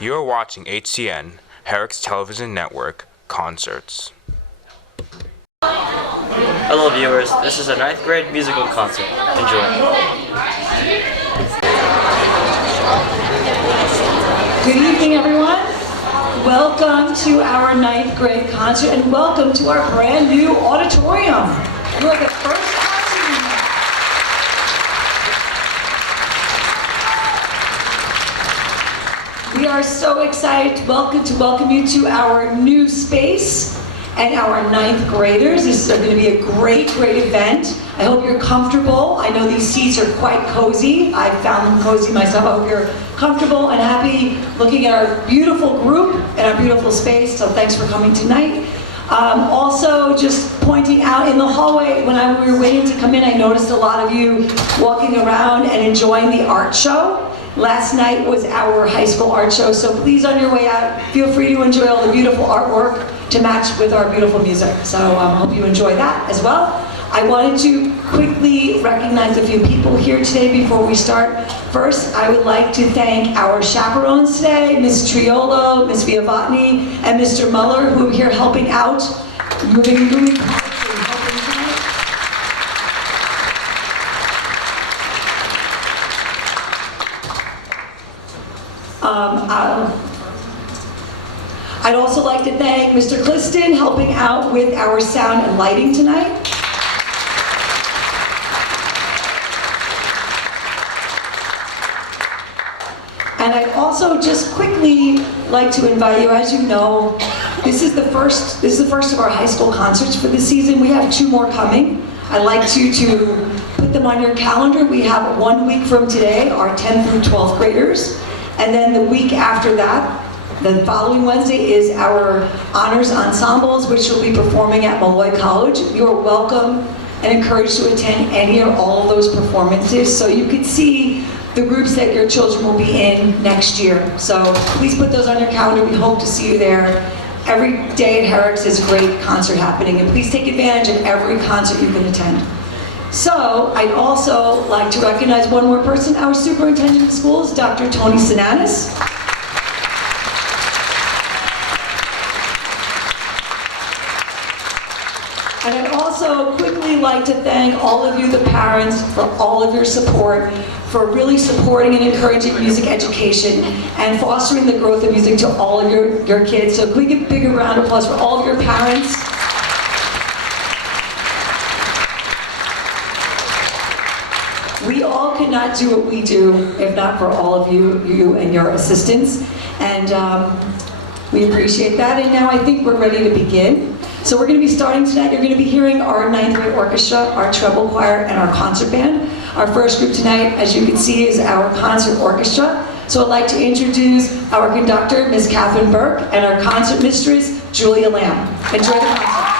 You are watching HCN, Herricks Television Network, Concerts. Hello viewers, this is a 9th grade musical concert. Enjoy. Good evening everyone. Welcome to our 9th grade concert and welcome to our brand new auditorium. You are the first concert in here. We are so excited to welcome you to our new space and our 9th graders. This is going to be a great event. I hope you're comfortable. I know these seats are quite cozy. I found them cozy myself. I hope you're comfortable and happy looking at our beautiful group and our beautiful space. So thanks for coming tonight. Also, just pointing out in the hallway, when we were waiting to come in, I noticed a lot of you walking around and enjoying the art show. Last night was our high school art show, so please on your way out, feel free to enjoy all the beautiful artwork to match with our beautiful music. So I hope you enjoy that as well. I wanted to quickly recognize a few people here today before we start. First, I would like to thank our chaperones today, Ms. Triolo, Ms. Viavatni, and Mr. Muller, who are here helping out, moving I'd also like to thank Mr. Cliston helping out with our sound and lighting tonight. And I'd also just quickly like to invite you, as you know, this is the first of our high school concerts for the season. We have 2 more coming. I'd like you to put them on your calendar. We have 1 week from today, our 10th through 12th graders. And then the week after that, the following Wednesday, is our honors ensembles, which will be performing at Malloy College. You are welcome and encouraged to attend any or all of those performances so you can see the groups that your children will be in next year. So please put those on your calendar. We hope to see you there. Every day at Herricks is a great concert happening, and please take advantage of every concert you can attend. So I'd also like to recognize one more person, our superintendent of schools, Dr. Tony Sinanis. And I'd also quickly like to thank all of you, the parents, for all of your support, for really supporting and encouraging music education and fostering the growth of music to all of your kids. So can we give a bigger round of applause for all of your parents? We all could not do what we do if not for all of you and your assistance. And we appreciate that. And now I think we're ready to begin. So we're going to be starting tonight. You're going to be hearing our 9th grade orchestra, our treble choir, and our concert band. Our first group tonight, as you can see, is our concert orchestra. So I'd like to introduce our conductor, Ms. Catherine Burke, and our concert mistress, Julia Lamb. Enjoy the concert.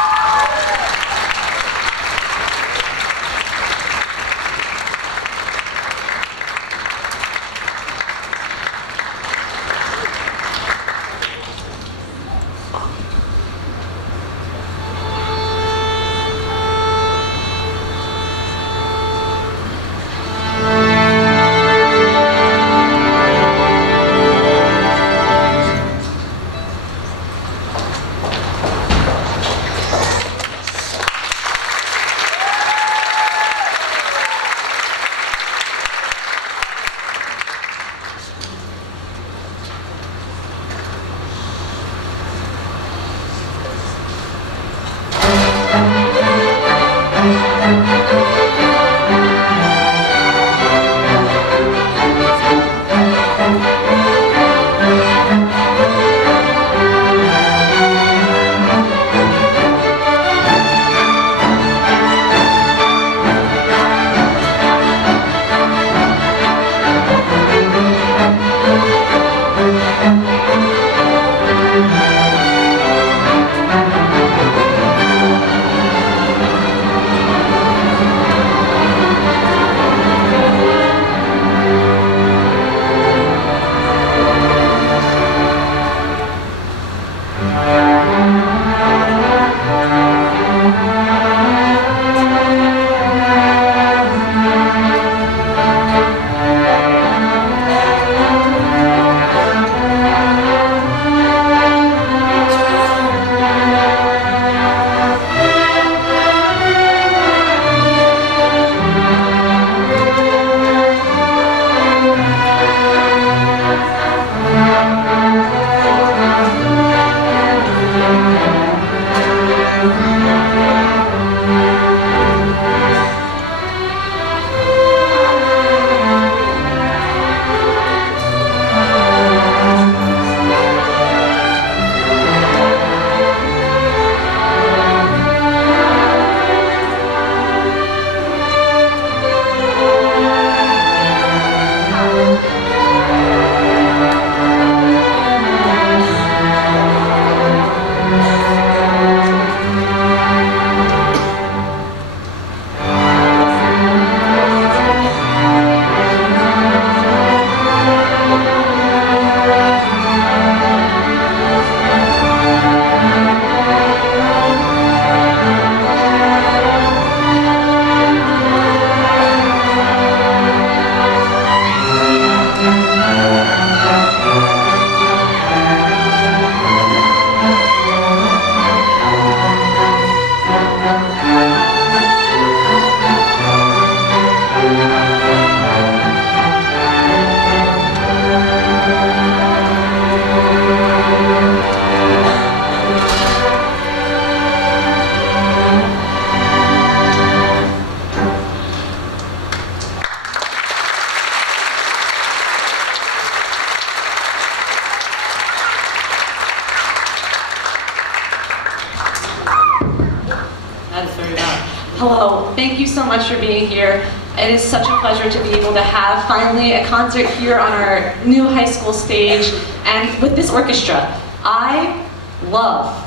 Hello, thank you so much for being here. It is such a pleasure to be able to have finally a concert here on our new high school stage and with this orchestra. I love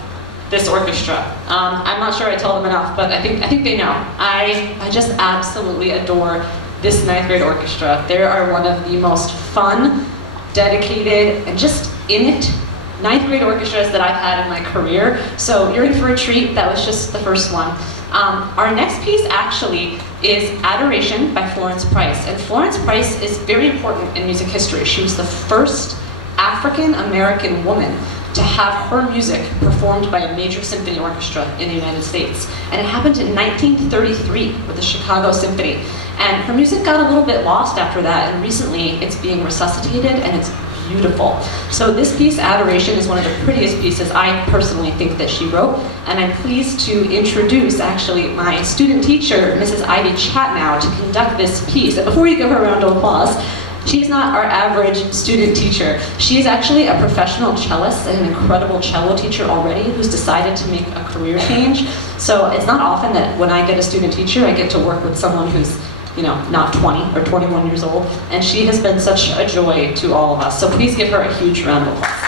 this orchestra. I'm not sure I tell them enough, but I think they know. I just absolutely adore this ninth grade orchestra. They are one of the most fun, dedicated, and just in it ninth grade orchestras that I've had in my career. So you're in for a treat. That was just the first one. Our next piece actually is Adoration by Florence Price. And Florence Price is very important in music history. She was the first African-American woman to have her music performed by a major symphony orchestra in the United States. And it happened in 1933 with the Chicago Symphony. And her music got a little bit lost after that, and recently it's being resuscitated and it's beautiful. So this piece, Adoration, is one of the prettiest pieces I personally think that she wrote, and I'm pleased to introduce actually my student teacher, Mrs. Ivy Chatnow, to conduct this piece. And before you give her a round of applause, she's not our average student teacher. She is actually a professional cellist and an incredible cello teacher already who's decided to make a career change. So it's not often that when I get a student teacher, I get to work with someone who's not 20 or 21 years old, and she has been such a joy to all of us. So please give her a huge round of applause.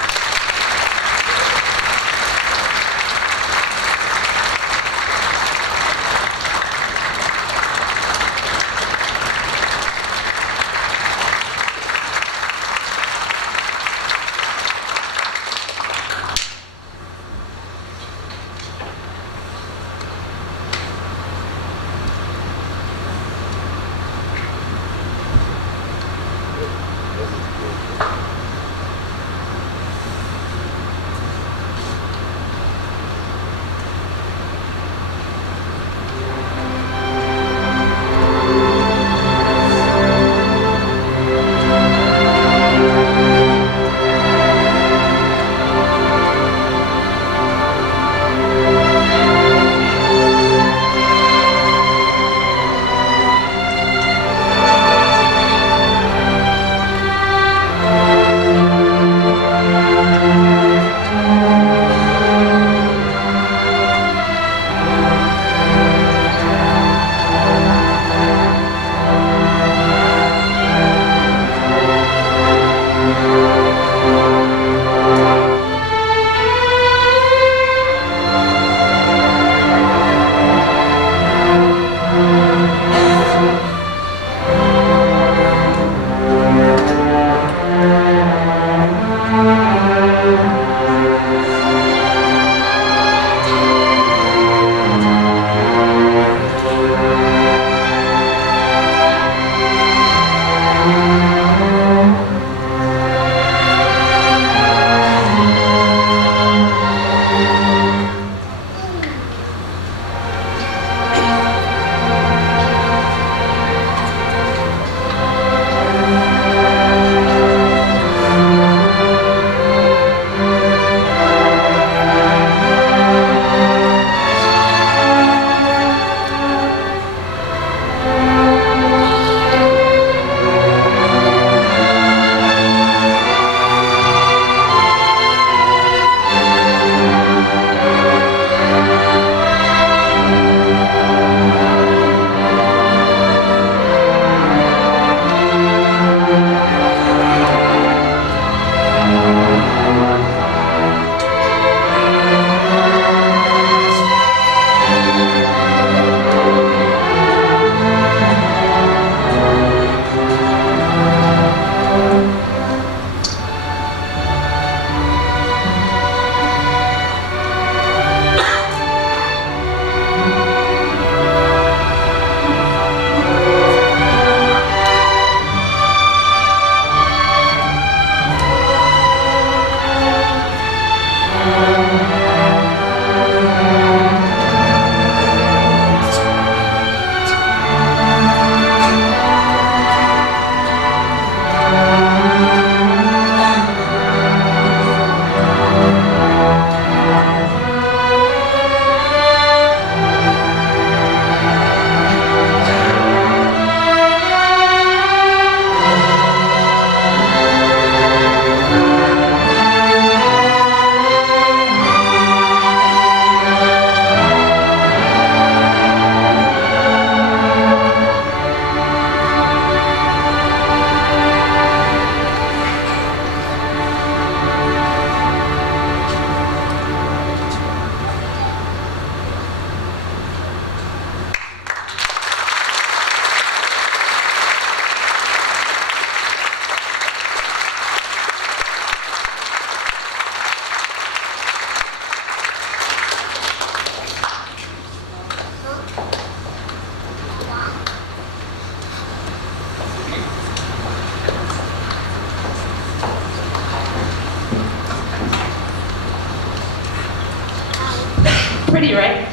Pretty, right?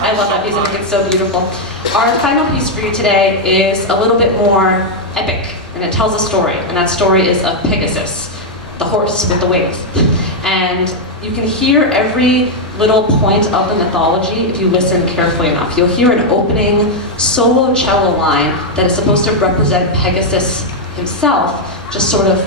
I love that piece. I think it's so beautiful. Our final piece for you today is a little bit more epic, and it tells a story, and that story is of Pegasus, the horse with the wings. And you can hear every little point of the mythology if you listen carefully enough. You'll hear an opening solo cello line that is supposed to represent Pegasus himself, just sort of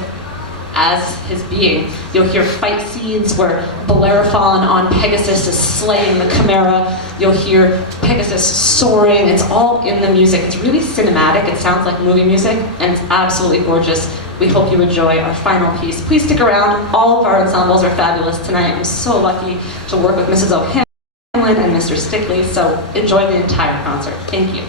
as his being. You'll hear fight scenes where Bellerophon on Pegasus is slaying the Chimera. You'll hear Pegasus soaring. It's all in the music. It's really cinematic. It sounds like movie music, and it's absolutely gorgeous. We hope you enjoy our final piece. Please stick around. All of our ensembles are fabulous tonight. I'm so lucky to work with Mrs. O'Hanlon and Mr. Stickley, so enjoy the entire concert. Thank you.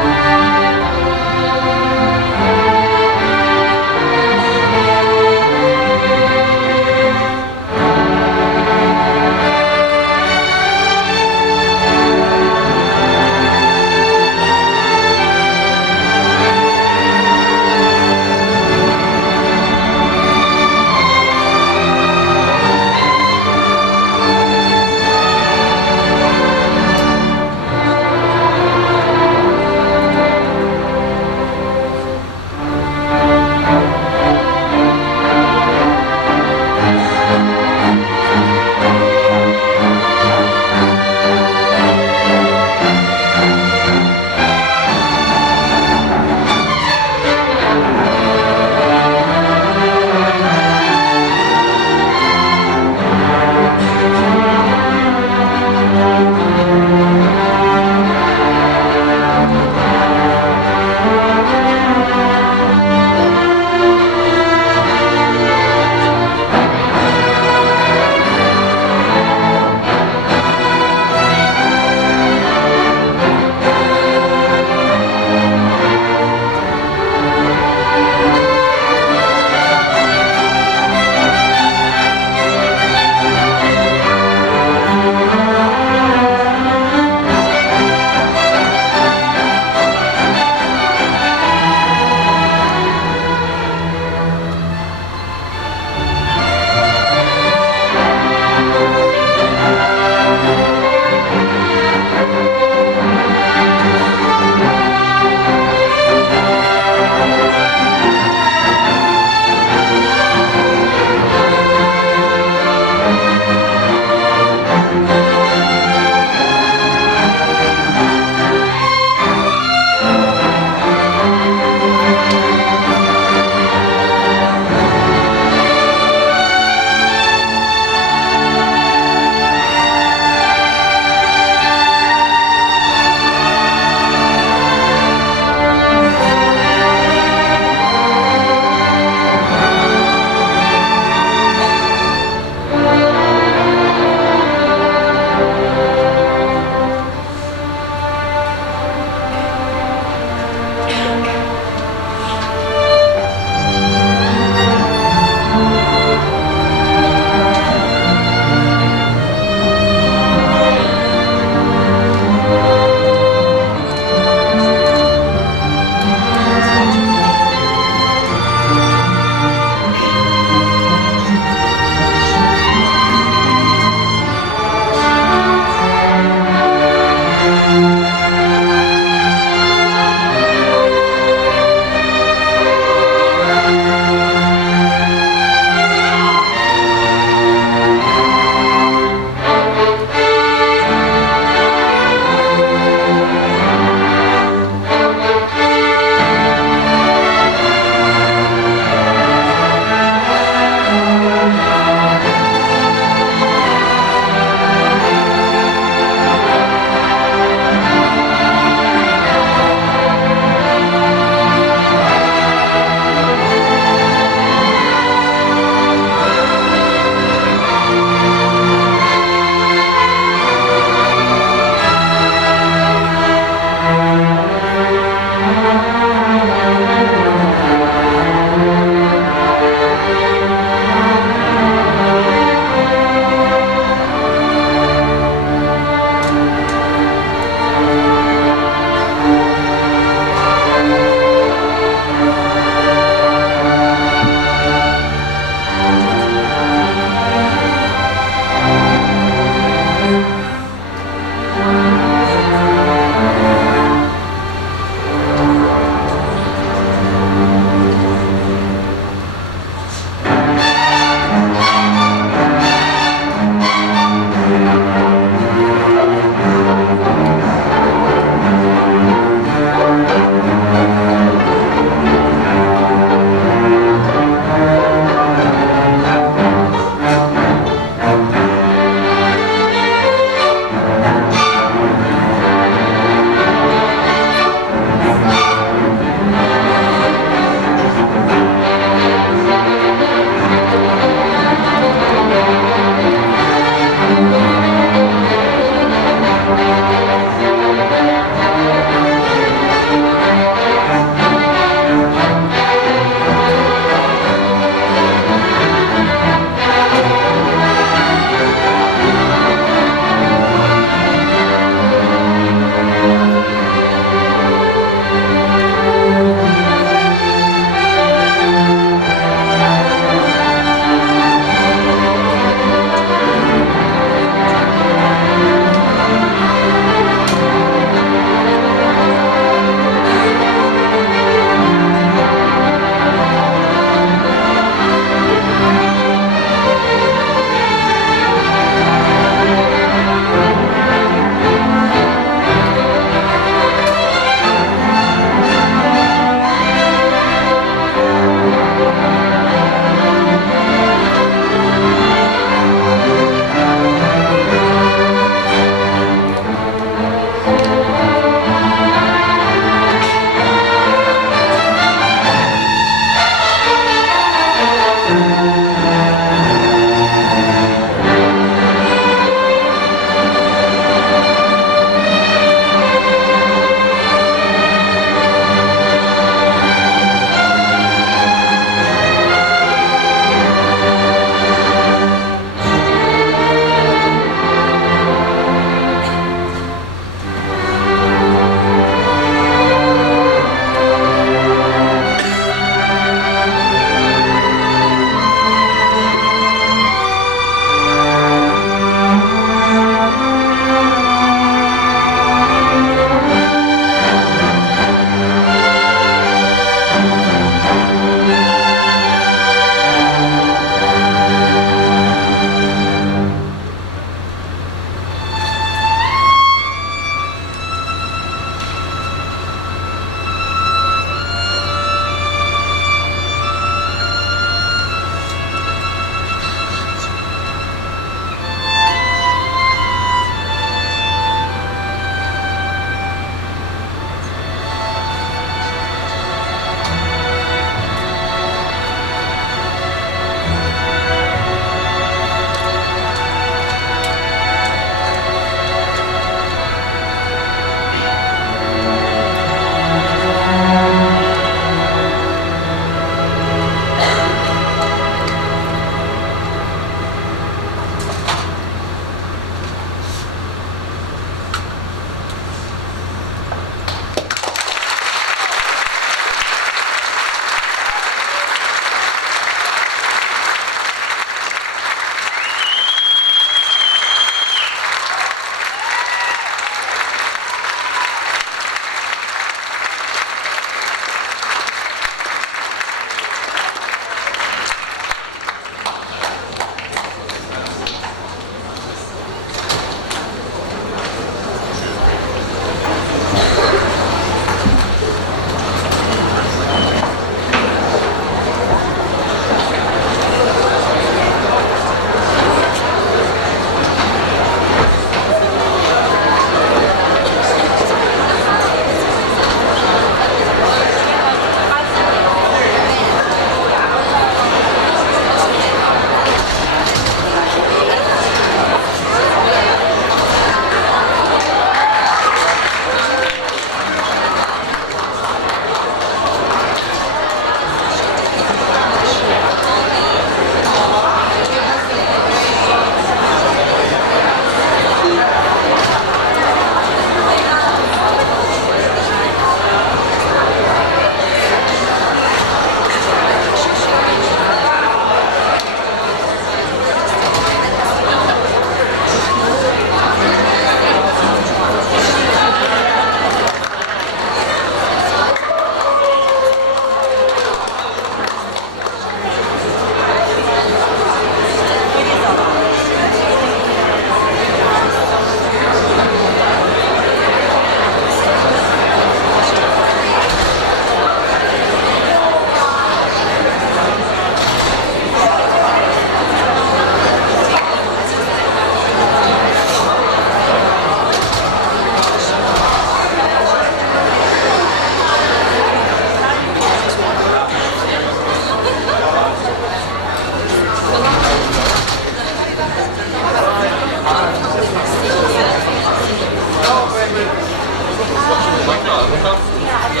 So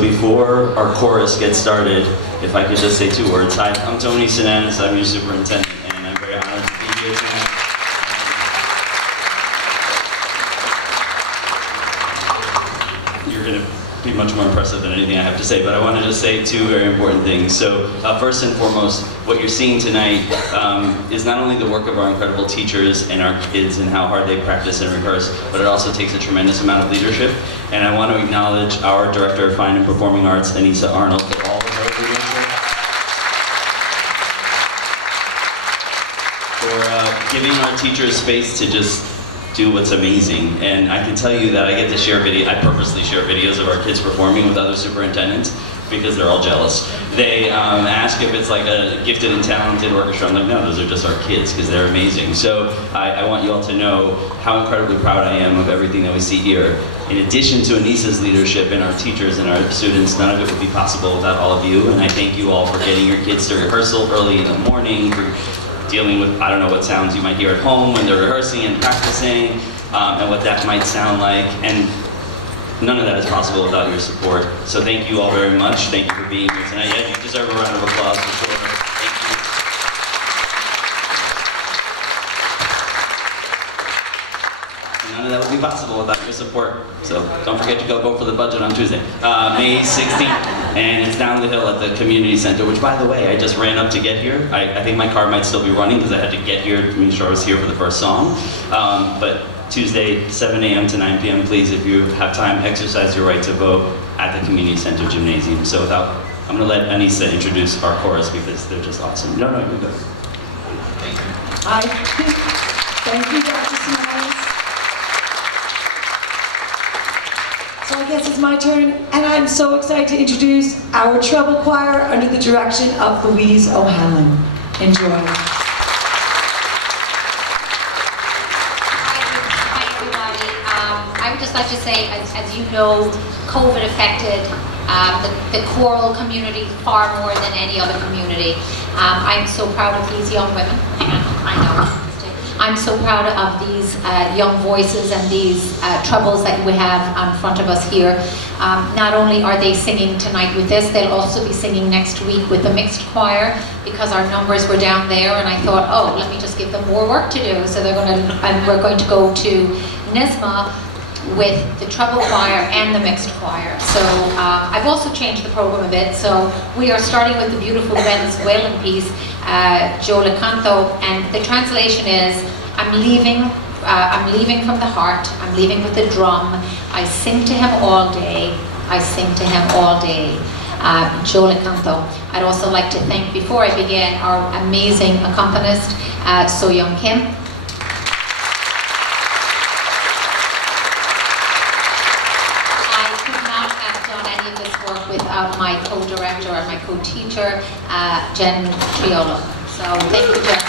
before our chorus gets started, if I could just say 2 words. Hi, I'm Tony Sinanis, I'm your superintendent, and I'm very honored to be here tonight. You're going to be much more impressive than anything I have to say, but I want to just say 2 very important things. So first and foremost, what you're seeing tonight is not only the work of our incredible teachers and our kids and how hard they practice and rehearse, but it also takes a tremendous amount of leadership. And I want to acknowledge our Director of Fine and Performing Arts, Anissa Arnold, for all of her leadership, for giving our teachers space to just do what's amazing. And I can tell you that I get to share I purposely share videos of our kids performing with other superintendents because they're all jealous. They ask if it's like a gifted and talented orchestra. I'm like, no, those are just our kids because they're amazing. So I want you all to know how incredibly proud I am of everything that we see here. In addition to Anissa's leadership and our teachers and our students, none of it would be possible without all of you. And I thank you all for getting your kids to rehearsal early in the morning, for dealing with, I don't know what sounds you might hear at home when they're rehearsing and practicing, and what that might sound like. And none of that is possible without your support. So thank you all very much. Thank you for being here tonight. Yeah, you deserve a round of applause for sure. Thank you. And none of that would be possible without your support. So don't forget to go vote for the budget on Tuesday, May 16th. And it's down the hill at the community center, which, by the way, I just ran up to get here. I think my car might still be running because I had to get here to make sure I was here for the first song. But Tuesday, 7 a.m. to 9 p.m., please, if you have time, exercise your right to vote at the community center gymnasium. So I'm gonna let Anissa introduce our chorus because they're just awesome. No, you go. Hi. Thank you, Dr. Smiles. So I guess it's my turn, and I'm so excited to introduce our treble choir under the direction of Louise O'Hanlon. Enjoy. Hi everybody. I would just like to say, as you know, COVID affected the choral community far more than any other community. I'm so proud of these young women. Hang on, I know. I'm so proud of these young voices and these trebles that we have in front of us here. Not only are they singing tonight with this, they'll also be singing next week with the mixed choir because our numbers were down there, and I thought, oh, let me just give them more work to do. So we're going to go to NISMA with the treble choir and the mixed choir. So I've also changed the program a bit. So we are starting with the beautiful Venezuelan piece, Yo Le Canto, and the translation is, I'm leaving from the heart, I'm leaving with the drum, I sing to him all day, I sing to him all day. Yo Le Canto. I'd also like to thank, before I begin, our amazing accompanist, So Young Kim. Without my co-director and my co-teacher, Jen Triolo. So thank you, Jen.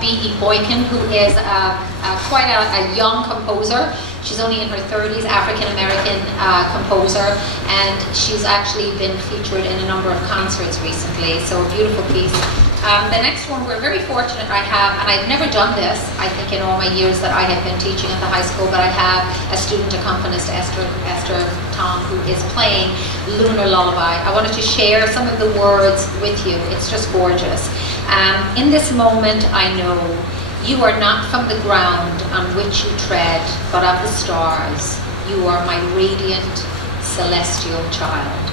B.E. Boykin, who is quite a young composer. She's only in her 30s, African-American composer, and she's actually been featured in a number of concerts recently, so a beautiful piece. The next one, we're very fortunate I have, and I've never done this, I think, in all my years that I have been teaching at the high school, but I have a student accompanist, Esther Tom, who is playing Lunar Lullaby. I wanted to share some of the words with you. It's just gorgeous. In this moment, I know you are not from the ground on which you tread, but of the stars. You are my radiant, celestial child.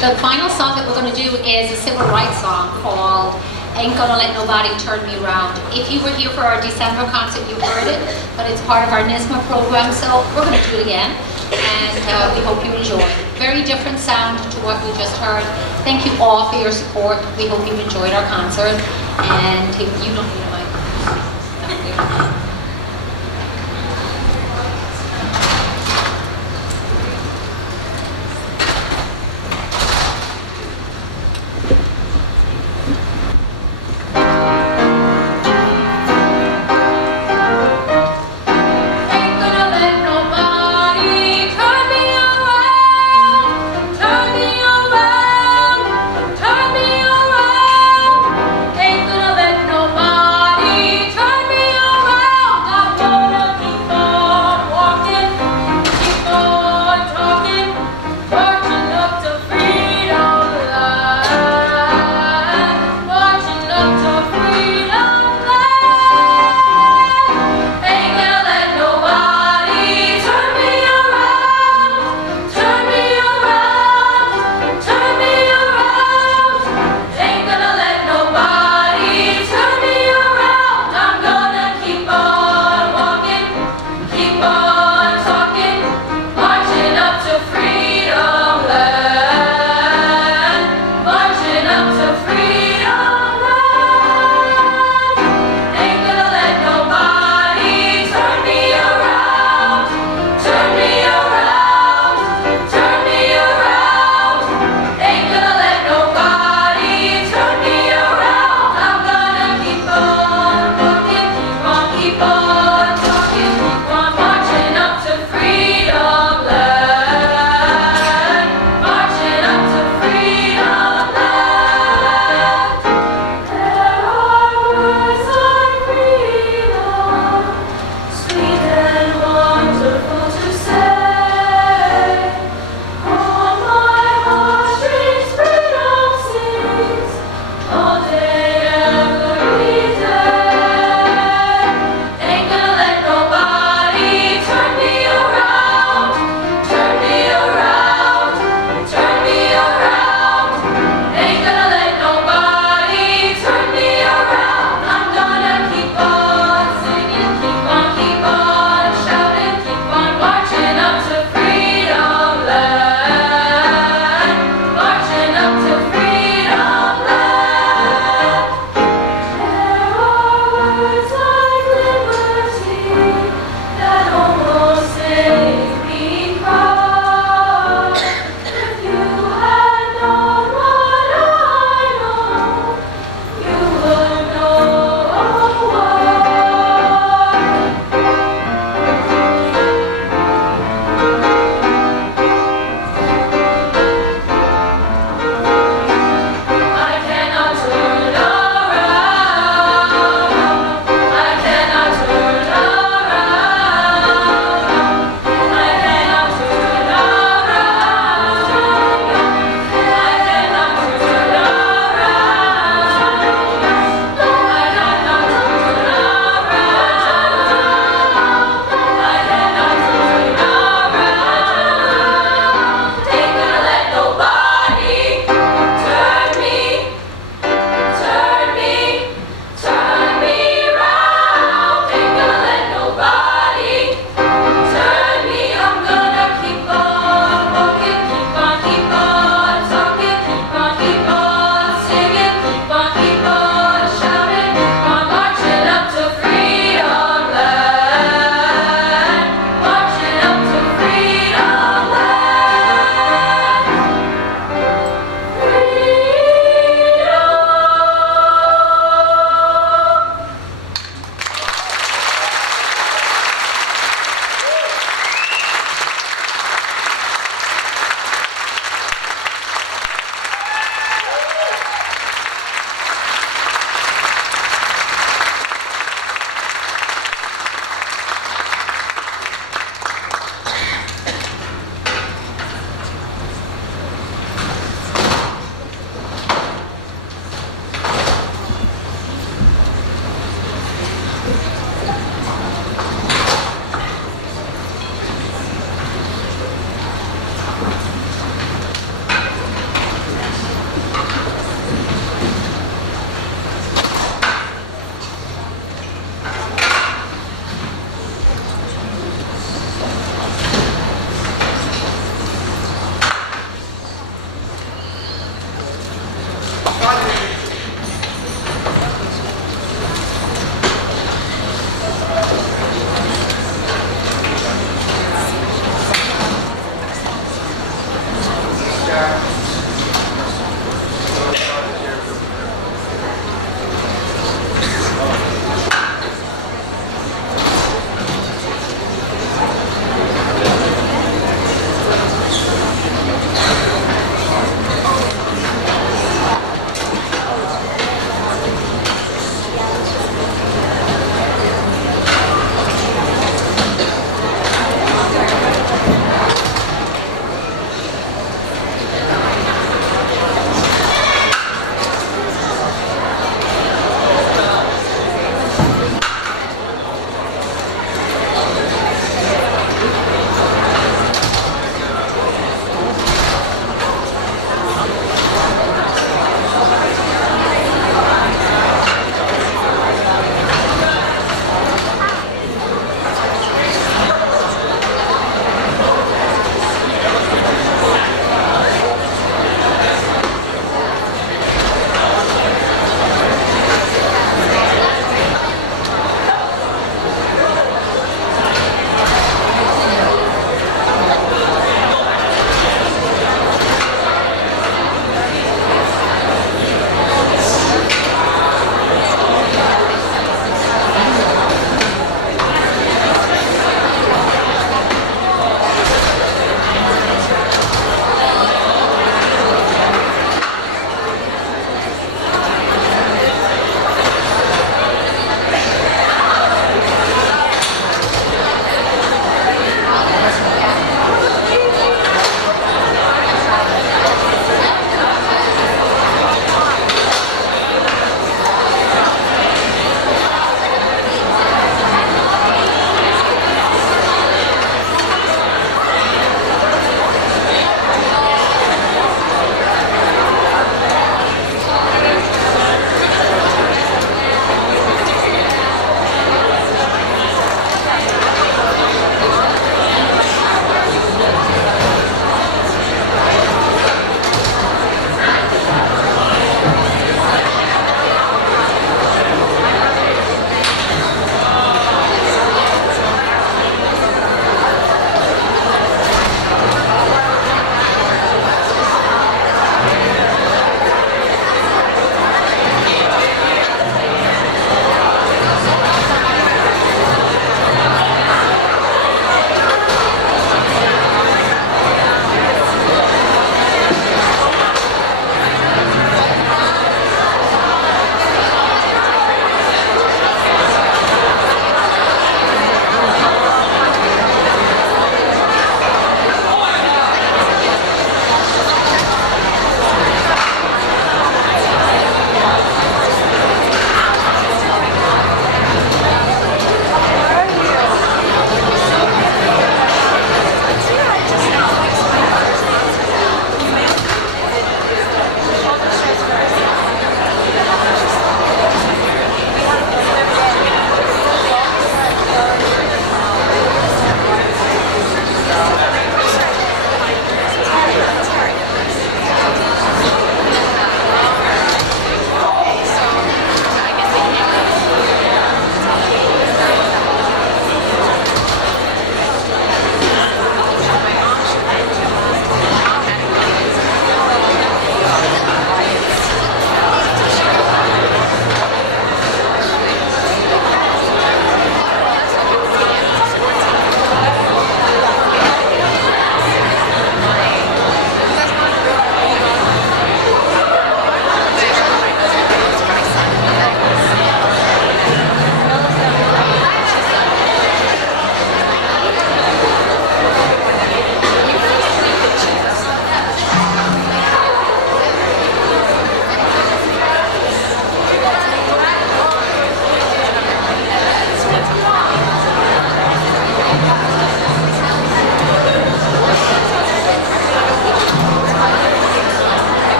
The final song that we're going to do is a civil rights song called ain't gonna let nobody turn me around. If you were here for our December concert, you heard it, but it's part of our NISMA program, so we're gonna do it again, and we hope you enjoy. Very different sound to what we just heard. Thank you all for your support. We hope you enjoyed our concert, and if you don't need a mic. Ain't gonna let nobody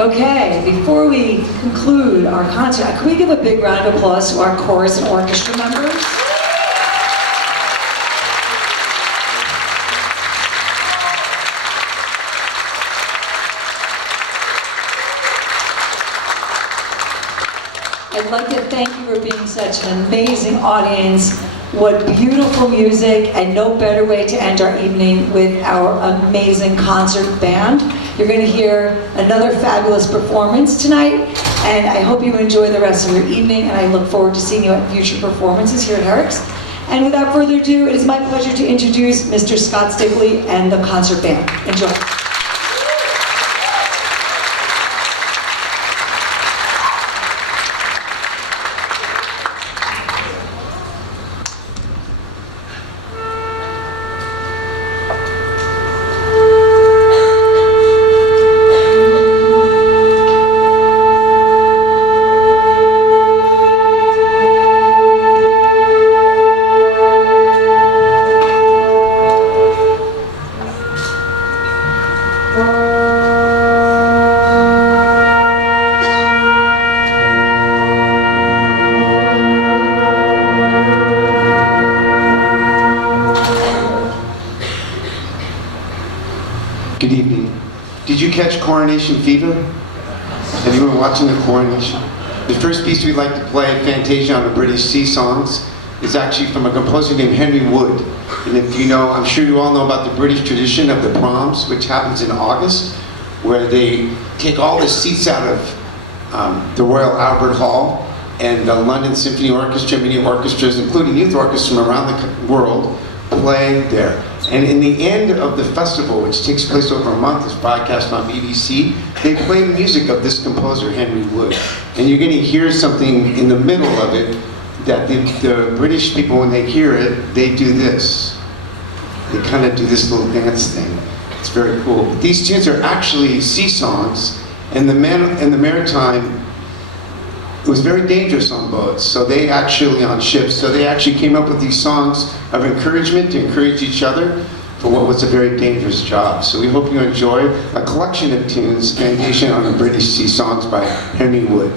Okay, before we conclude our concert, can we give a big round of applause to our chorus and orchestra members? I'd like to thank you for being such an amazing audience. What beautiful music, and no better way to end our evening with our amazing concert band. You're going to hear another fabulous performance tonight, and I hope you enjoy the rest of your evening, and I look forward to seeing you at future performances here at Herricks. And without further ado, it is my pleasure to introduce Mr. Scott Stickley and the concert band. Enjoy. Good evening. Did you catch Coronation Fever? Anyone watching the coronation? The first piece we'd like to play, Fantasia on the British Sea Songs, is actually from a composer named Henry Wood. And if you know, I'm sure you all know about the British tradition of the proms, which happens in August, where they take all the seats out of the Royal Albert Hall, and the London Symphony Orchestra, many orchestras, including youth orchestras from around the world, play there. And in the end of the festival, which takes place over a month, is broadcast on BBC, they play the music of this composer, Henry Wood. And you're going to hear something in the middle of it that the British people, when they hear it, they do this. They kind of do this little dance thing. It's very cool. But these tunes are actually sea songs, and the men in the maritime, it was very dangerous on boats, so they actually, on ships, so they actually came up with these songs of encouragement to encourage each other for what was a very dangerous job. So we hope you enjoy a collection of tunes, Fantasia on the British Sea Songs by Henry Wood.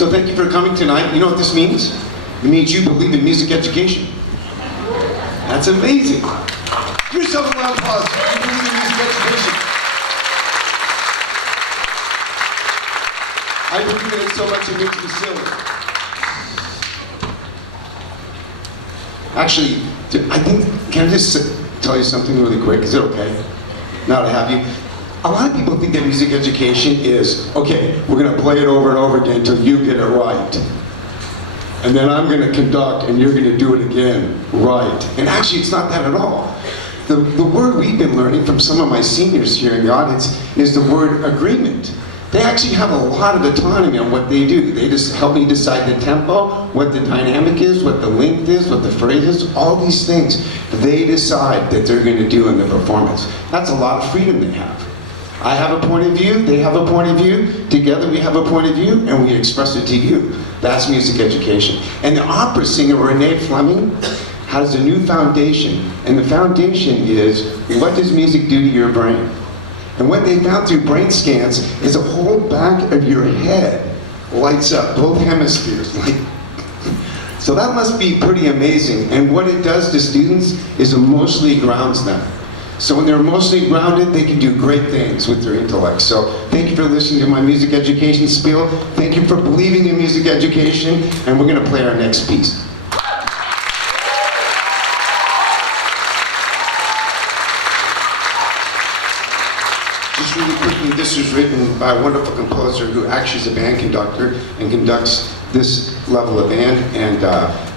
So thank you for coming tonight. You know what this means? It means you believe in music education. That's amazing. Give yourself a round of applause. You believe in music education. I believe in it so much it makes me silly. Actually, I think, can I just tell you something really quick? Is it okay? Now that I have you. A lot of people think that music education is, okay, we're going to play it over and over again until you get it right. And then I'm going to conduct and you're going to do it again right. And actually, it's not that at all. The word we've been learning from some of my seniors here in the audience is the word agreement. They actually have a lot of autonomy on what they do. They just help me decide the tempo, what the dynamic is, what the length is, what the phrase is, all these things. They decide that they're going to do in the performance. That's a lot of freedom they have. I have a point of view, they have a point of view, together we have a point of view, and we express it to you. That's music education. And the opera singer, Renee Fleming, has a new foundation. And the foundation is, what does music do to your brain? And what they found through brain scans is the whole back of your head lights up, both hemispheres. So that must be pretty amazing. And what it does to students is emotionally grounds them. So when they're emotionally grounded, they can do great things with their intellect. So thank you for listening to my music education spiel. Thank you for believing in music education. And we're going to play our next piece. Just really quickly, this was written by a wonderful composer who actually is a band conductor and conducts this level of band. And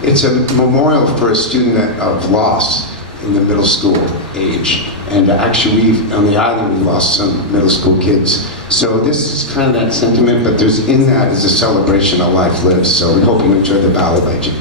it's a memorial for a student of loss in the middle school age. And actually, on the island, we lost some middle school kids. So this is kind of that sentiment, but there's in that is a celebration of life lived. So we hope you enjoy the ballad by Jim.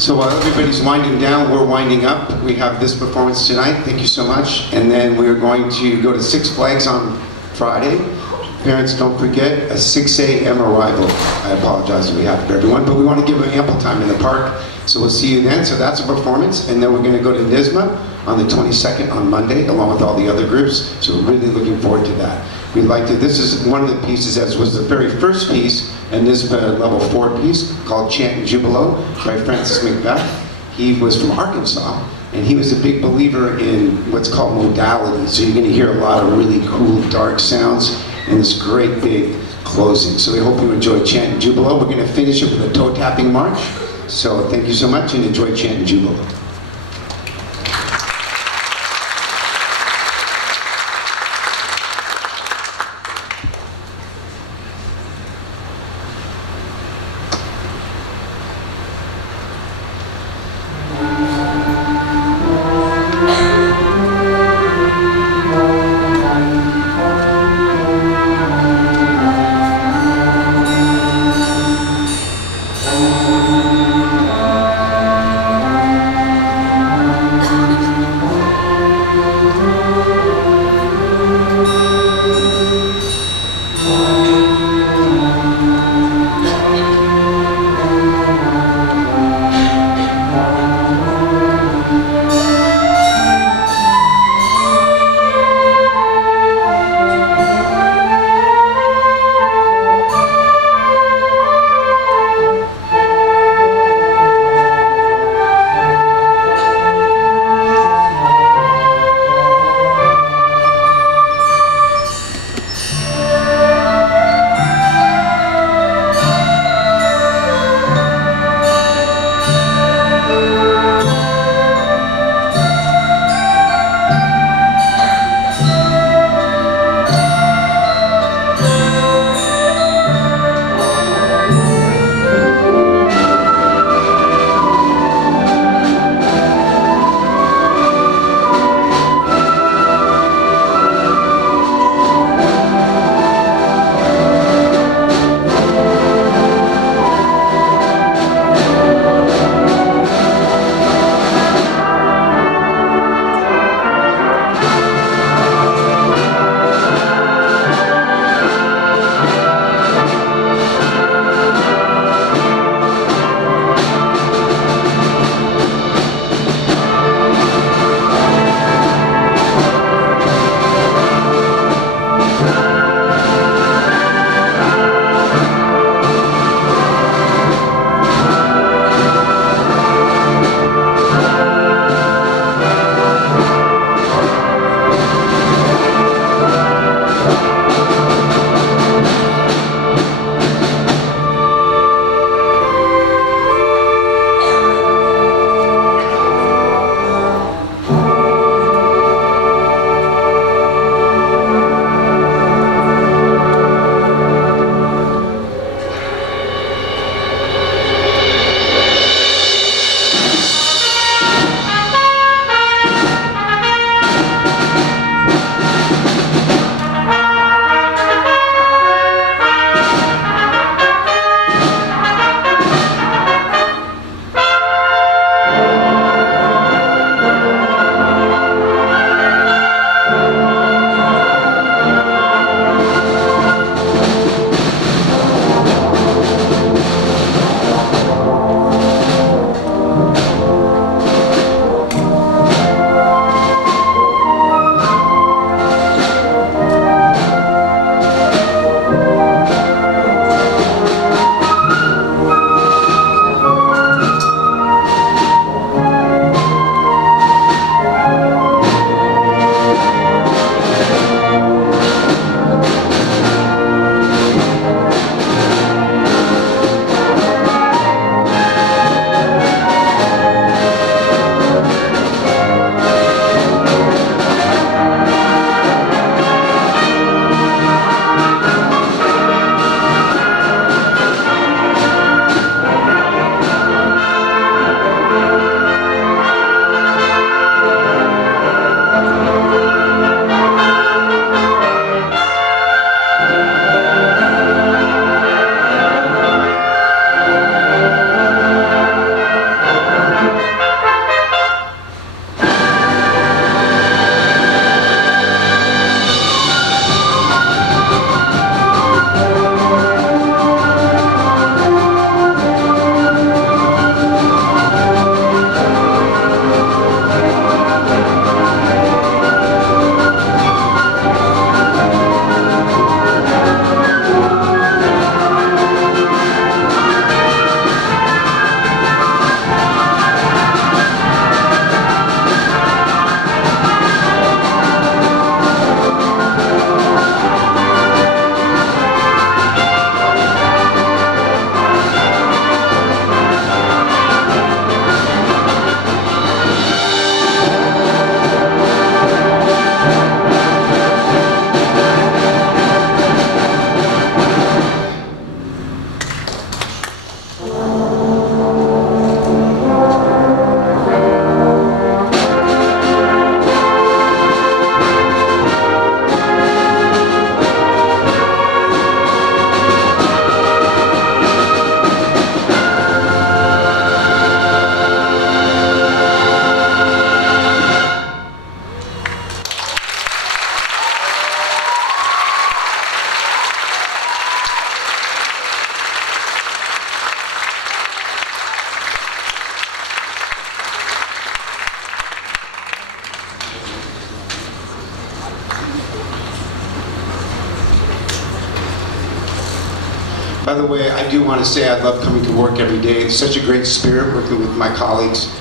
So while everybody's winding down, we're winding up. We have this performance tonight. Thank you so much. And then we're going to go to Six Flags on Friday. Parents, don't forget, a 6 a.m. arrival. I apologize on behalf of everyone, but we want to give them ample time in the park. So we'll see you then. So that's a performance. And then we're going to go to NISMA on the 22nd on Monday, along with all the other groups. So we're really looking forward to that. We'd like to, this is one of the pieces, as was the very first piece, and this level 4 piece called Chant and Jubilo by Francis Macbeth. He was from Arkansas, and he was a big believer in what's called modality. So you're going to hear a lot of really cool, dark sounds in this great big closing. So we hope you enjoy Chant and Jubilo. We're going to finish it with a toe tapping march. So thank you so much, and enjoy Chant and Jubilo. By the way, I do want to say I love coming to work every day. It's such a great spirit working with my colleagues,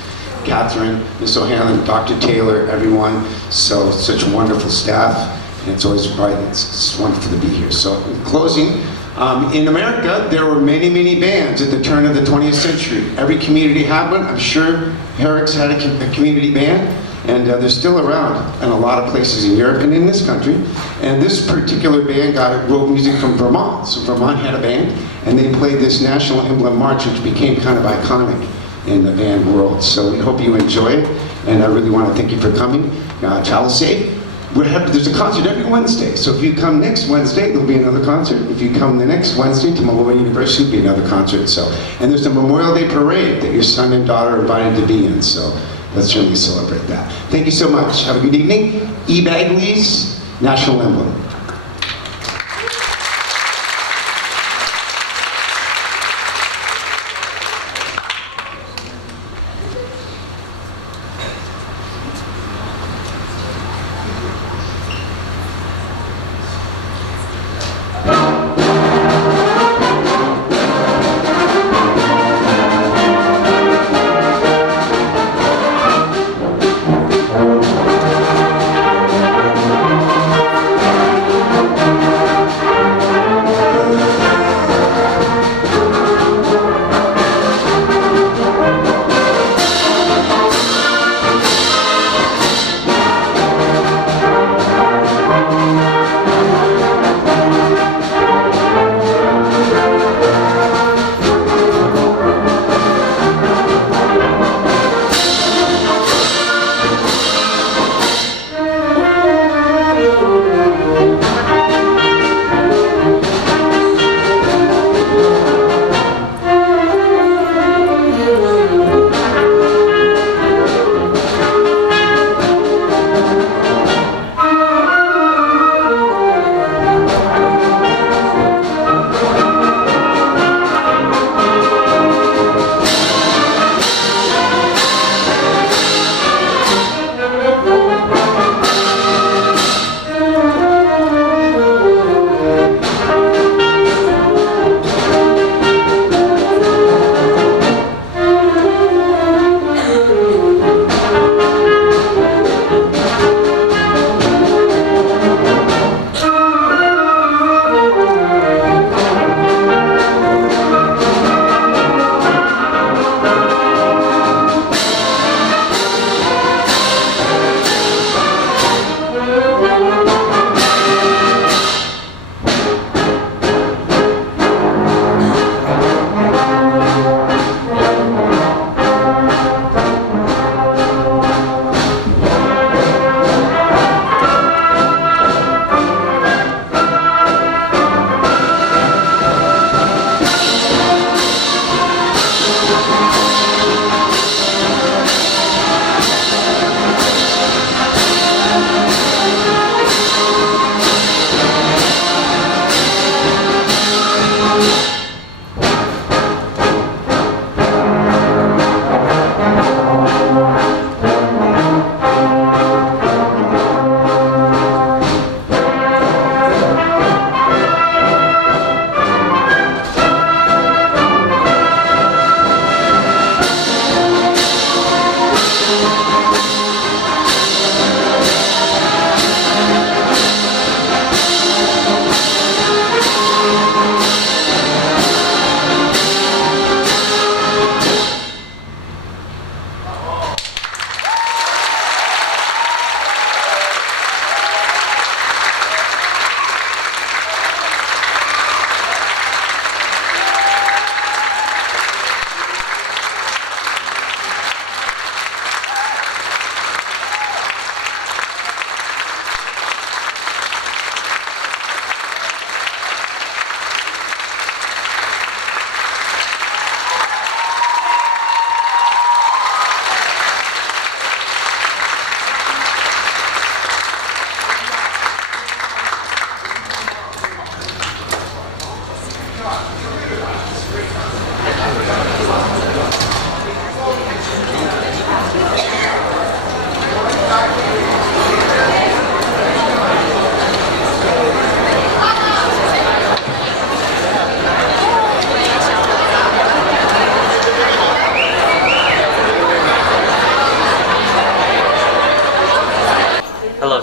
Catherine, Ms. O'Hanlon, Dr. Taylor, everyone. So, such wonderful staff. And it's always bright. It's wonderful to be here. So, in closing, in America, there were many, many bands at the turn of the 20th century. Every community had one. I'm sure Herricks had a community band, and they're still around in a lot of places in Europe and in this country. And this particular band wrote music from Vermont. So Vermont had a band, and they played this National Emblem March, which became kind of iconic in the band world. So we hope you enjoy it, and I really want to thank you for coming. Travel safe. There's a concert every Wednesday, so if you come next Wednesday, there'll be another concert. If you come the next Wednesday to Malloy University, there'll be another concert. So, and there's a Memorial Day parade that your son and daughter are invited to be in, so let's certainly celebrate that. Thank you so much. Have a good evening. E. Bagley's National Emblem.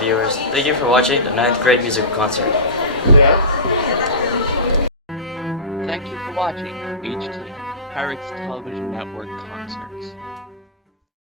viewers. Thank you for watching the 9th grade musical concert. Thank you for watching HT, Herricks Television Network Concerts.